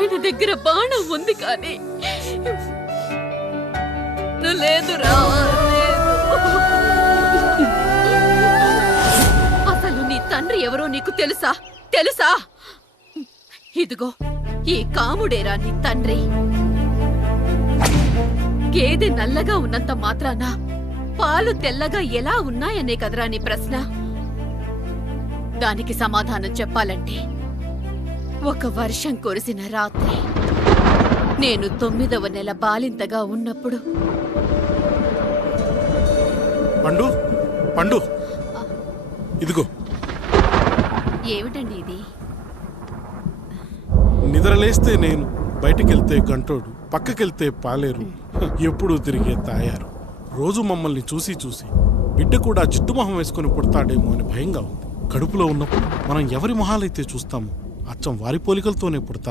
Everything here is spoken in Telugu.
ఆయన దగ్గర బాణం ఉంది కానీ లేదురా, లేదు. అసలు నీ తండ్రి ఎవరో నీకు తెలుసా? తెలుసా? ఇదిగో ఈ కాముడేరా నీ తండ్రి. గేదె నల్లగా ఉన్నంత మాత్రాన పాలు తెల్లగా ఎలా ఉన్నాయనే కదరా నీ ప్రశ్న. దానికి సమాధానం చెప్పాలంటే ఒక వర్షం కురిసిన రాత్రి నేను 9వ నెల బాలింతగా ఉన్నప్పుడు. పండు పండు ఇదిగో. ఏమిటండి ఇది? నిద్రలేస్తే నేను, బయటికెళ్తే గంటోడు, పక్కకెళ్తే పాలేరు, ఎప్పుడూ తిరిగే తాయారు. రోజు మమ్మల్ని చూసి చూసి బిడ్డ కూడా జిడ్డు మొహం వేసుకుని పుడతాడేమో అని భయంగా ఉంది. కడుపులో ఉన్నప్పుడు మనం ఎవరి మొహాలైతే చూస్తామో అచ్చం వారి పోలికలతోనే పుడతారు.